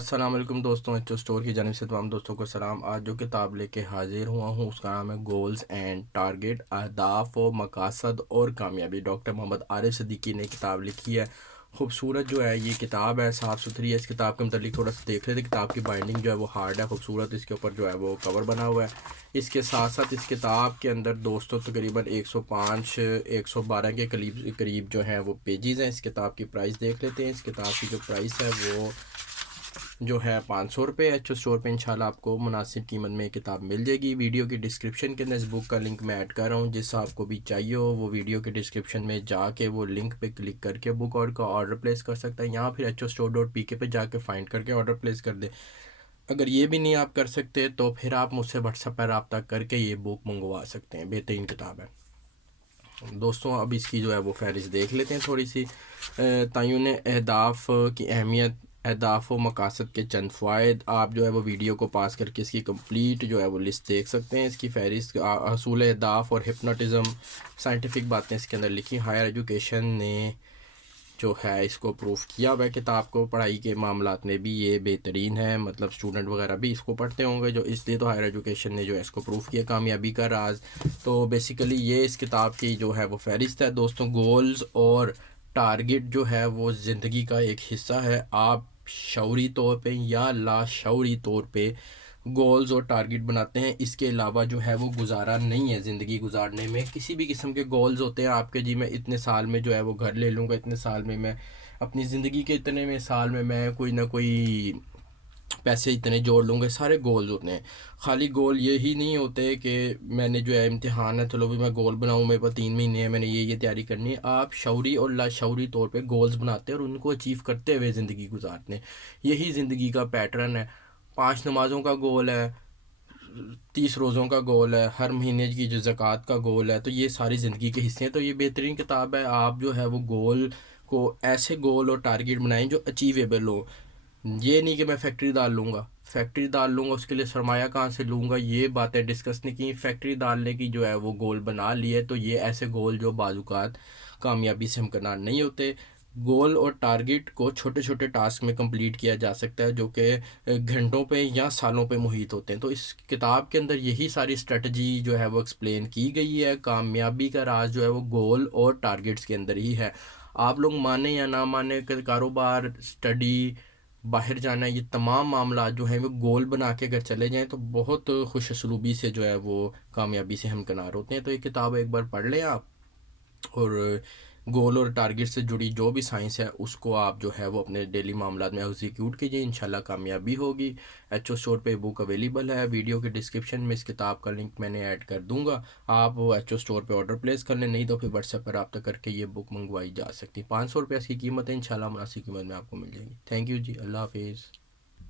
السلام علیکم دوستوں، ایچ او اسٹور کی جانب سے تمام دوستوں کو سلام۔ آج جو کتاب لے کے حاضر ہوا ہوں اس کا نام ہے گولز اینڈ ٹارگٹ، اہداف و مقاصد اور کامیابی۔ ڈاکٹر محمد عارف صدیقی نے کتاب لکھی ہے۔ خوبصورت جو ہے یہ کتاب ہے، صاف ستھری ہے۔ اس کتاب کے متعلق تھوڑا سا دیکھ لیتے۔ کتاب کی بائنڈنگ جو ہے وہ ہارڈ ہے، خوبصورت۔ اس کے اوپر جو ہے وہ کور بنا ہوا ہے۔ اس کے ساتھ ساتھ اس کتاب کے اندر دوستوں تقریباً 105 112 کے قریب جو ہیں وہ پیجز ہیں۔ اس کتاب کی پرائس دیکھ لیتے ہیں۔ اس کتاب کی جو پرائس ہے وہ جو ہے 500 روپے۔ ایچ او اسٹور پہ انشاءاللہ آپ کو مناسب قیمت میں کتاب مل جائے گی۔ ویڈیو کی ڈسکرپشن کے اندر اس بک کا لنک میں ایڈ کر رہا ہوں، جس آپ کو بھی چاہیے ہو وہ ویڈیو کے ڈسکرپشن میں جا کے وہ لنک پہ کلک کر کے بک کا آرڈر پلیس کر سکتا ہے، یہاں پھر HOStore.pk پہ جا کے فائنڈ کر کے آرڈر پلیس کر دے۔ اگر یہ بھی نہیں آپ کر سکتے تو پھر آپ مجھ سے واٹس ایپ پر رابطہ کر کے یہ بک منگوا سکتے ہیں، بہترین کتاب ہے دوستوں۔ اب اس کی جو ہے وہ فہرست دیکھ لیتے ہیں تھوڑی سی۔ تعین اہداف کی اہمیت، اہداف و مقاصد کے چند فوائد۔ آپ جو ہے وہ ویڈیو کو پاس کر کے اس کی کمپلیٹ جو ہے وہ لسٹ دیکھ سکتے ہیں۔ اس کی فہرست، حصول اہداف اور ہپنوٹزم، سائنٹیفک باتیں اس کے اندر لکھی۔ ہائر ایجوکیشن نے جو ہے اس کو پروف کیا ہوا ہے کتاب کو، پڑھائی کے معاملات میں بھی یہ بہترین ہے، مطلب اسٹوڈنٹ وغیرہ بھی اس کو پڑھتے ہوں گے، جو اس لیے تو ہائر ایجوکیشن نے جو ہے اس کو پروف کیا۔ کامیابی کا راز، تو بیسیکلی یہ اس کتاب کی جو ہے وہ فہرست ہے دوستوں۔ گولز اور ٹارگٹ جو ہے وہ زندگی کا ایک حصہ ہے۔ آپ شعوری طور پہ یا لاشعوری طور پہ گولز اور ٹارگٹ بناتے ہیں، اس کے علاوہ جو ہے وہ گزارا نہیں ہے زندگی گزارنے میں۔ کسی بھی قسم کے گولز ہوتے ہیں آپ کے، جی میں اتنے سال میں جو ہے وہ گھر لے لوں گا، اتنے سال میں اپنی زندگی کے اتنے میں سال میں کوئی نہ کوئی پیسے اتنے جوڑ لوں گے، سارے گولز ہوتے ہیں۔ خالی گول یہی نہیں ہوتے کہ میں نے جو ہے امتحان ہے چلو بھی میں گول بناؤں، میرے پاس 3 مہینے ہیں، میں نے یہ تیاری کرنی ہے۔ آپ شعوری اور لاشعوری طور پہ گولز بناتے ہیں اور ان کو اچیو کرتے ہوئے زندگی گزارتے ہیں۔ یہی زندگی کا پیٹرن ہے۔ 5 نمازوں کا گول ہے، 30 روزوں کا گول ہے، ہر مہینے کی جو زکوٰۃ کا گول ہے، تو یہ ساری زندگی کے حصے ہیں۔ تو یہ بہترین کتاب ہے۔ آپ جو ہے وہ گول کو ایسے گول اور ٹارگٹ بنائیں جو اچیویبل ہو۔ یہ نہیں کہ میں فیکٹری ڈال لوں گا، اس کے لیے سرمایہ کہاں سے لوں گا، یہ باتیں ڈسکس نہیں کی۔ فیکٹری ڈالنے کی جو ہے وہ گول بنا لیے تو یہ ایسے گول جو بعض اوقات کامیابی سے ہمکنار نہیں ہوتے۔ گول اور ٹارگٹ کو چھوٹے چھوٹے ٹاسک میں کمپلیٹ کیا جا سکتا ہے، جو کہ گھنٹوں پہ یا سالوں پہ محیط ہوتے ہیں۔ تو اس کتاب کے اندر یہی ساری اسٹریٹجی جو ہے وہ ایکسپلین کی گئی ہے۔ کامیابی کا راز جو ہے وہ گول اور ٹارگٹس کے اندر ہی ہے۔ آپ لوگ مانیں یا نہ مانیں کہ کاروبار، اسٹڈی، باہر جانا، یہ تمام معاملات جو ہیں وہ گول بنا کے اگر چلے جائیں تو بہت خوش اسلوبی سے جو ہے وہ کامیابی سے ہمکنار ہوتے ہیں۔ تو یہ کتاب ایک بار پڑھ لیں آپ، اور گول اور ٹارگٹ سے جڑی جو بھی سائنس ہے اس کو آپ جو ہے وہ اپنے ڈیلی معاملات میں ایگزیکیوٹ کیجئے، انشاءاللہ کامیابی ہوگی۔ ایچ او اسٹور پہ بک اویلیبل ہے۔ ویڈیو کے ڈسکرپشن میں اس کتاب کا لنک میں نے ایڈ کر دوں گا، آپ ایچ او اسٹور پہ آرڈر پلیس کر لیں، نہیں تو پھر واٹس ایپ پر رابطہ کر کے یہ بک منگوائی جا سکتی۔ 500 روپے اس کی قیمت ہے، انشاءاللہ مناسب قیمت میں آپ کو مل جائے گی۔ تھینک یو جی، اللہ حافظ۔